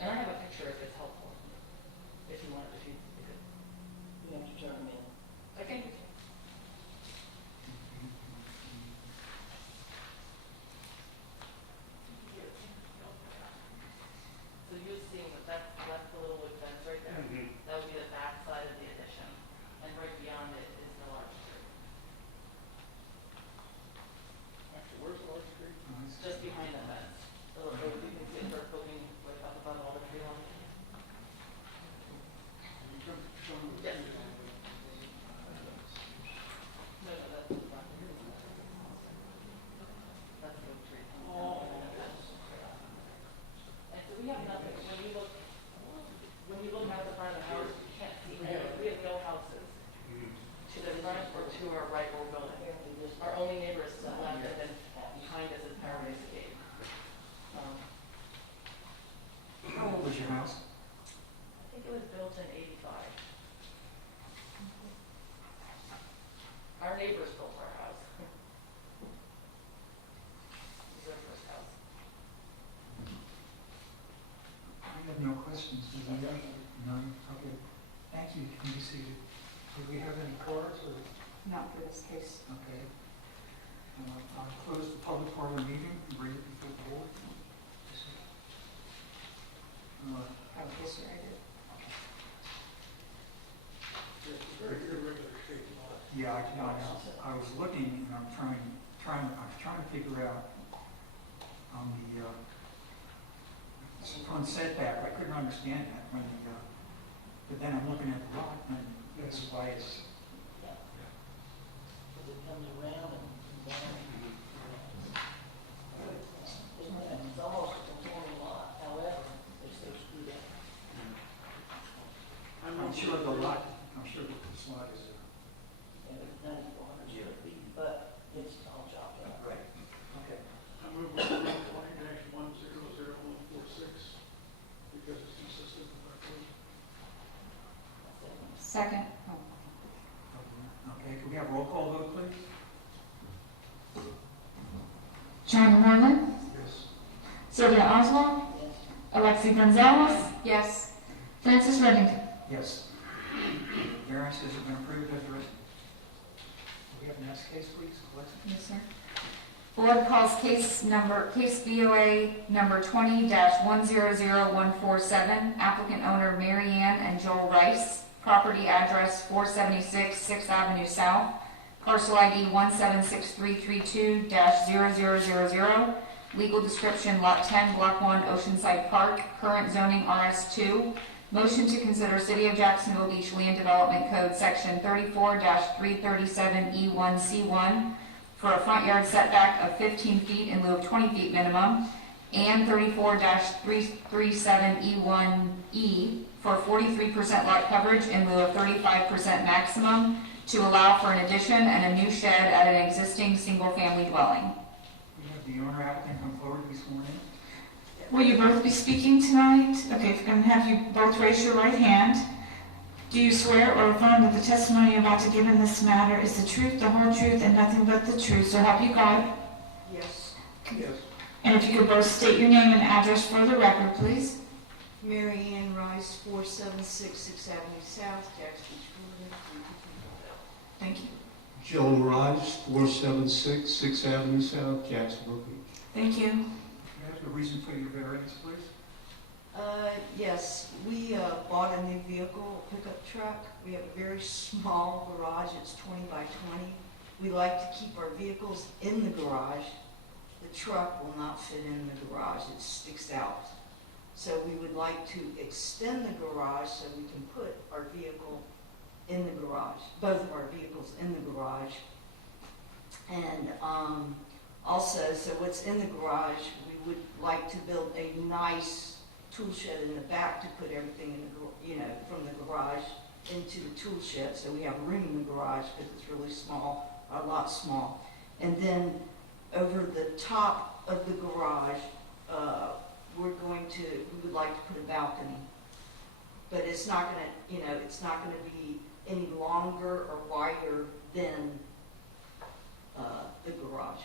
and I have a picture if it's helpful, if you want, if you could. You have to turn them in. I think we can. So you're seeing that that's the little wood fence right there. That would be the back side of the addition, and right beyond it is the large tree. Actually, where's the large tree? It's just behind the fence. The little, you can see her poking right up above all the tree line. You can show them the Yes. tree. No, that's the front. That's the tree. Oh. And so we have nothing, when you look out the front of the house, you can't see, we have no houses to the front or to our right or building. Our only neighbor is to the left, and then behind us is Paradise Gate. How old was your house? I think it was built in '85. Our neighbors built our house. It was their first house. I have no questions. Do you have? None? Okay. Thank you. Can you see it? Do we have any cards or? Not for this case. Okay. I'll close the public part of the meeting and bring it before the board. Oh, yes, sir, I did. It's a very good regular shaped lot. Yeah, I was looking and I'm trying to figure out on the, on setback, I couldn't understand that when the, but then I'm looking at the lot and that's why it's, Because it comes around and down. It's almost a conforming lot, however, it's so screwed up. I'm sure the lot, I'm sure that this lot is, And it's 9,400 square feet, but it's all chopped up. right. Okay. I move on to 20-100146 because it's consistent with our code. Second. Oh. Okay, can we have roll call vote, please? John Moreland, Yes. Sylvia Oswald, Yes. Alexi Gonzalez, Yes. Francis Reddington. Yes. Variances have been approved as written. Do we have the next case, please, Alexa? Yes, sir. Board calls case BOA number 20-100147, applicant owner Mary Ann and Joel Rice, property address 476 6th Avenue South, parcel ID 1763332-0000, Legal description, Lot 10, Block 1, Oceanside Park, current zoning RS2. Motion to consider City of Jacksonville Beach Land Development Code, Section 34-337E1C1 for a front yard setback of 15 feet in lieu of 20 feet minimum, and 34-337E1E for 43% lot coverage in lieu of 35% maximum to allow for an addition and a new shed at an existing single-family dwelling. We have the owner applicant come forward to be sworn in. Will you both be speaking tonight? Okay, and have you both raise your right hand. Do you swear or affirm that the testimony you're about to give in this matter is the truth, the whole truth, and nothing but the truth, so help you God? Yes. Yes. And if you could both state your name and address for the record, please. Mary Ann Rice, 476 6th Avenue South, Jax Beach, Florida. Thank you. Joe Rice, 476 6th Avenue South, Jacksonville Beach. Thank you. Can I have the reason for your variance, please? Yes, we bought a new vehicle, a pickup truck. We have a very small garage, it's 20 by 20. We like to keep our vehicles in the garage. The truck will not fit in the garage, it sticks out. So we would like to extend the garage so we can put our vehicle in the garage, both of our vehicles in the garage. And also, so what's in the garage, we would like to build a nice tool shed in the back to put everything in the, from the garage into the tool shed, so we have room in the garage because it's really small, a lot small. And then over the top of the garage, we would like to put a balcony. But it's not gonna, it's not gonna be any longer or wider than the garage.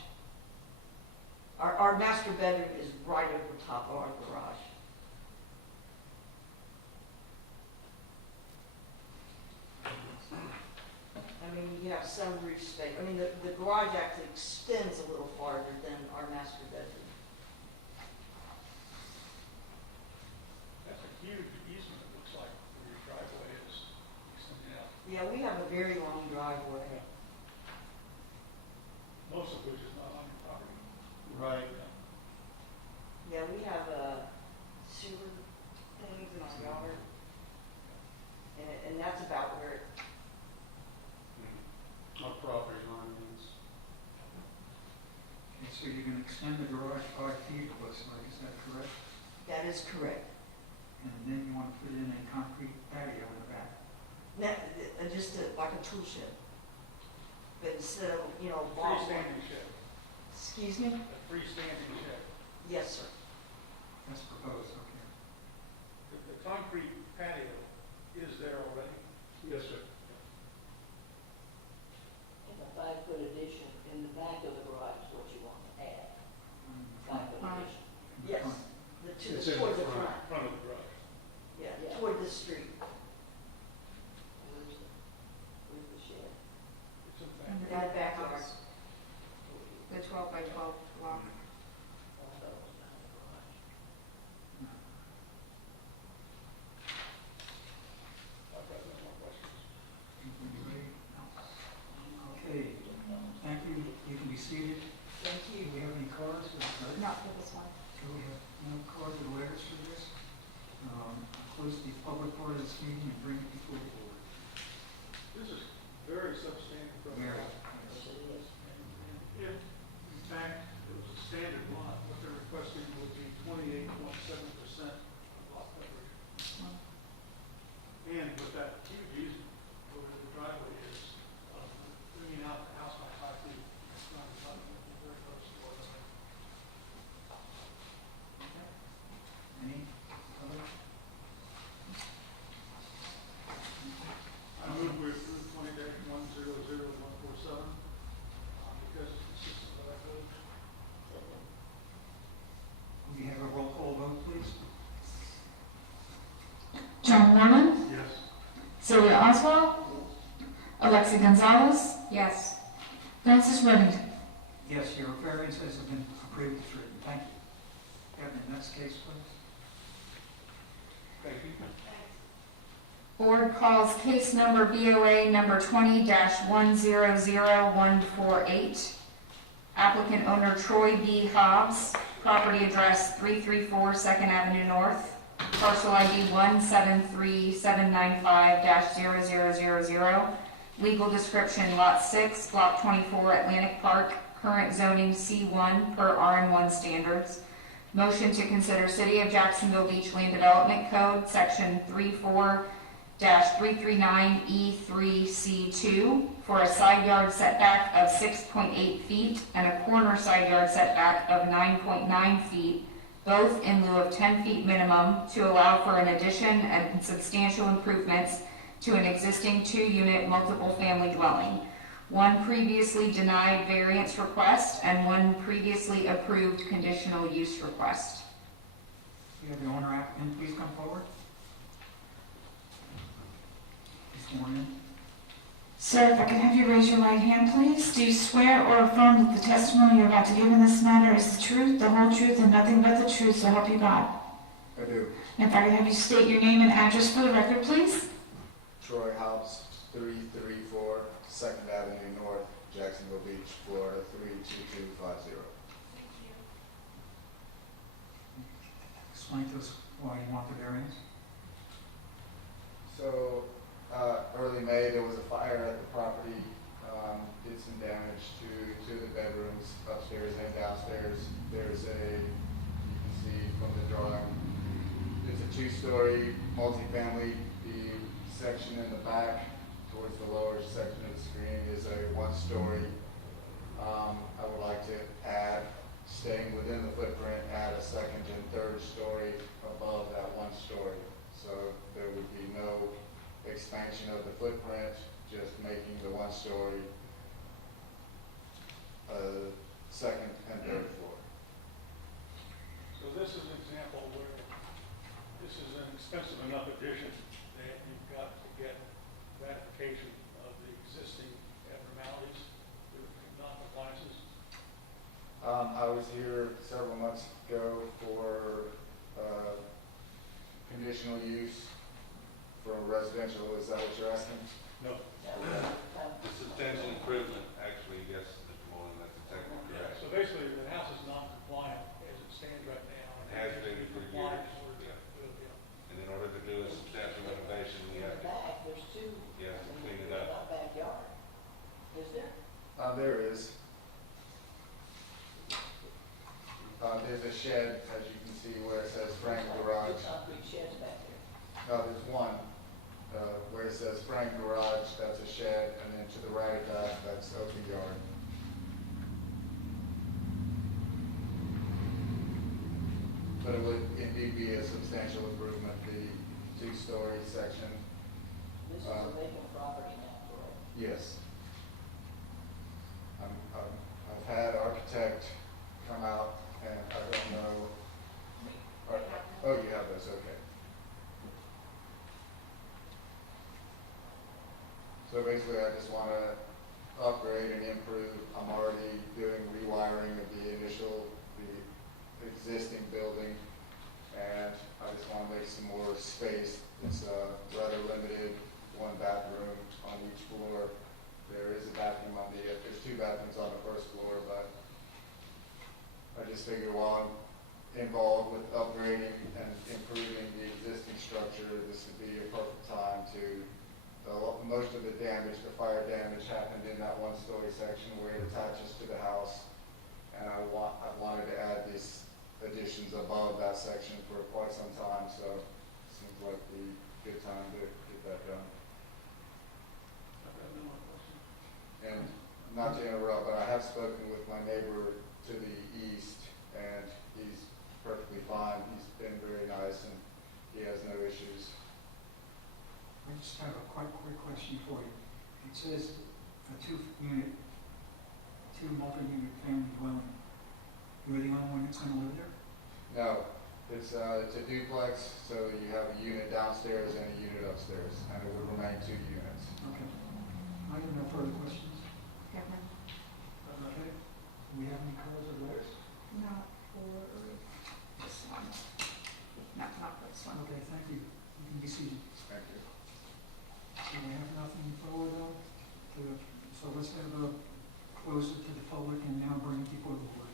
Our master bedroom is right over top of our garage. I mean, you have some roof space. I mean, the garage actually extends a little farther than our master bedroom. That's a huge easement, it looks like, where your driveway is extending out, Yeah, we have a very long driveway. most of which is not on your property. Right. Yeah, we have sewer things in our yard. And that's about where it, Our property line is. Okay, so you're going to extend the garage 5 feet, it looks like, is that correct? that is correct. And then you want to put in a concrete patio in the back. Just like a tool shed. But instead of, long. Freestanding shed, Excuse me? a freestanding shed. Yes, sir. That's proposed, okay. The concrete patio is there already. Yes, sir. And a 5-foot addition in the back of the garage is what you want to add, 5-foot addition. Yes. It's in Toward the the front. front of the garage. Yeah, Yeah. toward the street. Where's the shed? It's in the back. That backyard. The 12 by 12 block. Oh, I thought it was behind the garage. I've got no more questions. Okay, thank you. You can be seated. Thank Do you. we have any cards? Not for this one. Do we have no cards or letters for this? I'll close the public part of this meeting and bring it before the board. This is very substandard from the Mary. lot. Yes, it is. And if, in fact, it was a standard lot, what they're requesting would be 28.7% of lot coverage. And with that huge easement over the driveway is, bringing out the house by 5 feet. It's not very close to what it's. Any other? I move we approve 20-100147, because it's consistent with our code. We have a roll call vote, please. John Warman, Yes. Sylvia Oswald, Alexi Gonzalez, Yes. Francis Remington. Yes, your variances have been approved as written. Thank you. Have the next case, please. Thank you. Board calls case number BOA number 20-100148. Applicant owner Troy B. Hobbs, property address 334 Second Avenue North, parcel ID 1737950-0000, legal description Lot 6, Block 24, Atlantic Park, current zoning C1 per RM1 standards. Motion to consider City of Jacksonville Beach Land Development Code, Section 34-339E3C2 for a side yard setback of 6.8 feet and a corner side yard setback of 9.9 feet, both in lieu of 10 feet minimum, to allow for an addition and substantial improvements to an existing 2-unit multiple family dwelling. One previously denied variance request and one previously approved conditional use request. We have the owner applicant, please come forward. Sworn in. Sir, if I could have you raise your right hand, please. Do you swear or affirm that the testimony you're about to give in this matter is the truth, the whole truth, and nothing but the truth, so help you God? I do. And if I could have you state your name and address for the record, please? Troy Hobbs, 334 2nd Avenue North, Jacksonville Beach, Florida, 32250. Explain to us why you want the variance. So, early May, there was a fire at the property, did some damage to the bedrooms upstairs and downstairs. There's you can see from the drawing, it's a 2-story multifamily. The section in the back, towards the lower section of the screen, is a 1-story. I would like to add, staying within the footprint, add a 2nd and 3rd story above that 1-story. So there would be no expansion of the footprint, just making the 1-story 2nd and 3rd floor. So this is an example where this is an expensive enough addition that you've got to get ratification of the existing abnormalities, the non-compliances. I was here several months ago for conditional use for residential. Is that what you're asking? No. The substantial improvement, actually, yes, Mr. Moore, that's exactly correct. So basically, the house is non-compliant as it stands right now. It has been for years. And in order to do a substantial renovation, we In have the to, back, there's two. you have to clean it Not up. backyard. Is there? There is. There's a shed, as you can see, where it says Frank Garage. Two concrete sheds back there. There's one, where it says Frank Garage, that's a shed, and then to the right of that, that's open yard. But it would indeed be a substantial improvement, the 2-story section. This is a vacant property now, correct? Yes. I've had architect come out, and I don't know. Oh, you have those, okay. So basically, I just want to upgrade and improve. I'm already doing rewiring of the existing building, and I just want to make some more space. It's rather limited, 1 bathroom on each floor. There is a bathroom there's 2 bathrooms on the 1st floor, but I just figure while I'm involved with upgrading and improving the existing structure, this would be a perfect time to, most of the damage, the fire damage happened in that 1-story section where it attaches to the house. And I wanted to add these additions above that section for quite some time, so it seems like the good time to get that done. I've got no more questions. And not to interrupt, but I have spoken with my neighbor to the east, and he's perfectly fine. He's been very nice, and he has no issues. I just have a quick question for you. It says a 2-unit, 2 multi-unit family dwelling. You're the only one that's going to live there? No, it's a duplex, so you have a unit downstairs and a unit upstairs, and it would remain 2 units. Okay. I have no further questions. Kevin? Okay. Do we have any colors or letters? Not for this one. Not for this one. Okay, thank you. You can be seated. Thank you. And we have nothing forward though. So let's have a close it to the public and now bring it before the board.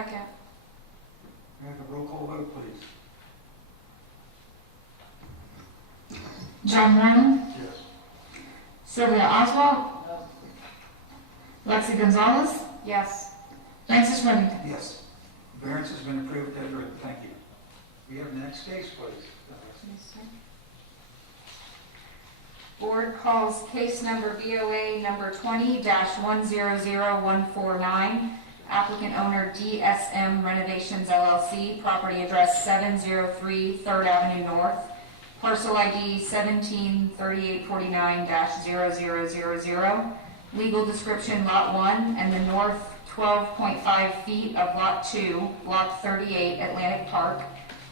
Second. May I have a roll call vote, please? John Moran, Yes. Sylvia Oswald, No. Lexi Gonzalez, Yes. Francis Remington. Yes. Variance has been approved as written. Thank you. We have the next case, please. Board calls case number BOA number 20-100149, applicant owner DSM Renovations LLC, property address 703 3rd Avenue North, parcel ID 173849-0000, legal description Lot 1 and the north 12.5 feet of Lot 2, Block 38, Atlantic Park,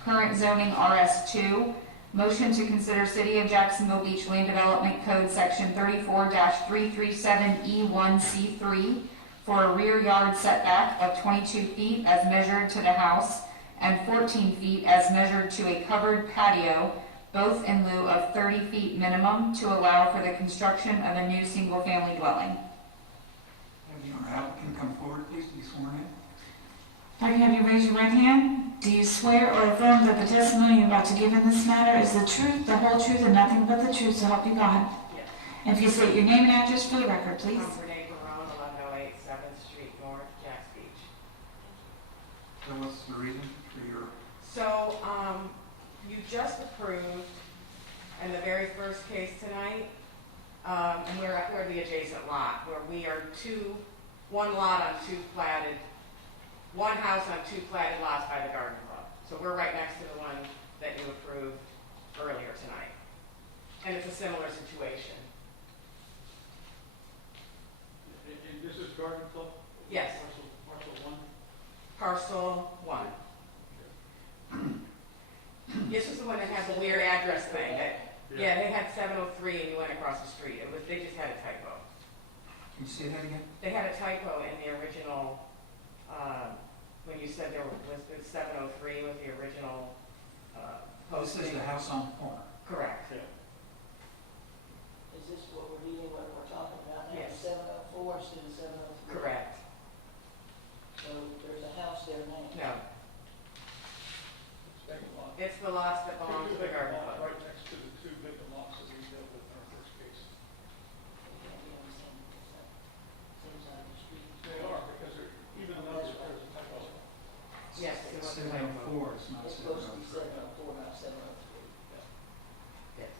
current zoning RS2. Motion to consider City of Jacksonville Beach Land Development Code Section 34-337E1C3 for a rear yard setback of 22 feet as measured to the house and 14 feet as measured to a covered patio, both in lieu of 30 feet minimum to allow for the construction of a new single-family dwelling. Have the applicant come forward, please, to be sworn in. If I can have you raise your right hand. Do you swear or affirm that the testimony you're about to give in this matter is the truth, the whole truth, and nothing but the truth, so help you God? Yes. And if you state your name and address for the record, please. I'm Renee Barone, 1108 7th Street North, Jacks Beach. So what's the reason for your, So, you just approved, in the very first case tonight, and we're the adjacent lot, where we are one lot on one house on two platted lots by the garden club. So we're right next to the one that you approved earlier tonight. And it's a similar situation. And this is Garden Club? Yes. Parcel 1? Parcel 1. This was the one that had the weird address thing. Yeah, they had 703 and you went across the street. They just had a typo. can you say that again? They had a typo in the original, when you said there was 703 was the original This posting. is the house on the corner. Correct. Is this what we're dealing, what we're talking about now? Yes. 704 instead of 703? Correct. So there's a house there now? No, it's the lots that belong to the garden club. Right next to the two vacant lots that we dealt with in our first case. They can't be on the same side of the street. They are, because even though there's a typo. Yes, it was a It's typo. 704, it's not It's supposed to be 703. 704, not 703. Yes.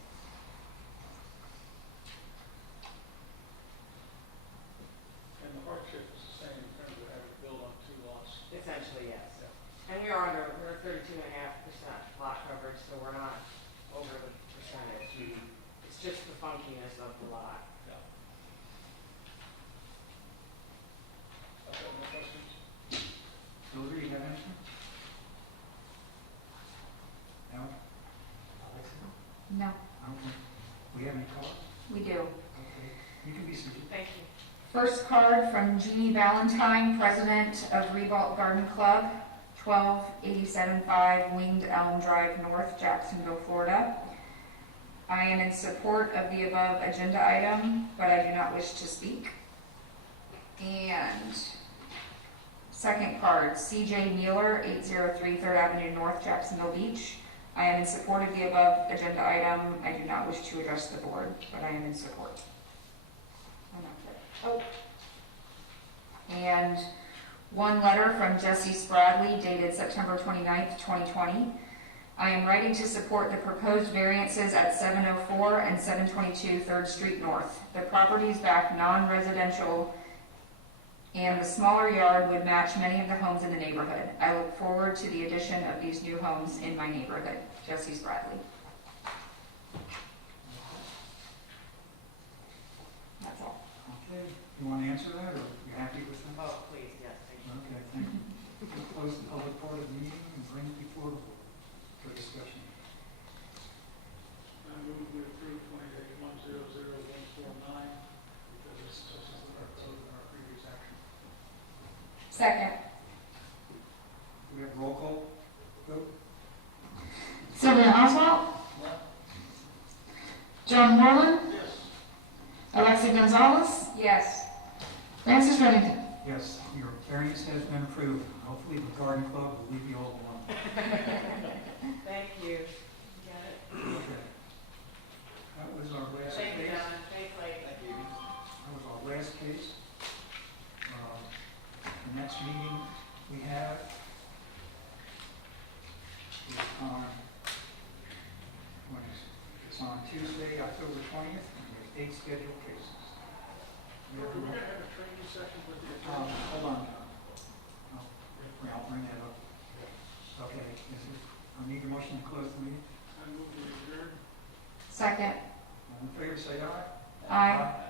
And the hardship is the same in terms of having to build on two lots. Essentially, yes. And we're 32.5% lot coverage, so we're not over the percentage. It's just the funkiness of the lot. I have no questions. Hillary, you have anything? No? No, Okay. We have any cards? we do. Okay. You can be seated. Thank you. First card from Jeannie Valentine, President of Revault Garden Club, 12875 Winged Elm Drive North, Jacksonville, Florida. I am in support of the above agenda item, but I do not wish to speak. And second card, CJ Mueller, 803 3rd Avenue North, Jacksonville Beach. I am in support of the above agenda item. I do not wish to address the board, but I am in support. Oh. And one letter from Jesse Spradley dated September 29th, 2020. I am writing to support the proposed variances at 704 and 722 3rd Street North. The properties back non-residential and the smaller yard would match many of the homes in the neighborhood. I look forward to the addition of these new homes in my neighborhood. Jesse Spradley. That's all. Okay. You want to answer that, or you happy with that? Oh, please, yes, thank you. Okay, thank you. We'll close the public part of the meeting and bring it before the board for discussion. I move we approve 28100149 because it's consistent with our code and our previous action. Second. We have roll call vote? Sylvia Oswald, No? John Moreland, Yes. Alexi Gonzalez, Yes. Francis Remington. Yes, your variance has been approved. Hopefully the garden club will leave you all alone. Thank you. You got it? Okay. That was our last Thank you, case. Donna. Thanks, Mike. That was our last case. The next meeting we have is on, it's on Tuesday, October 20th, and there's 8 scheduled cases. We're gonna have a training session with the attorney. Hold on, John. I'll bring that up. Okay, I need a motion to close the meeting. I move to adjourn. Second. All in favor, say aye. Aye.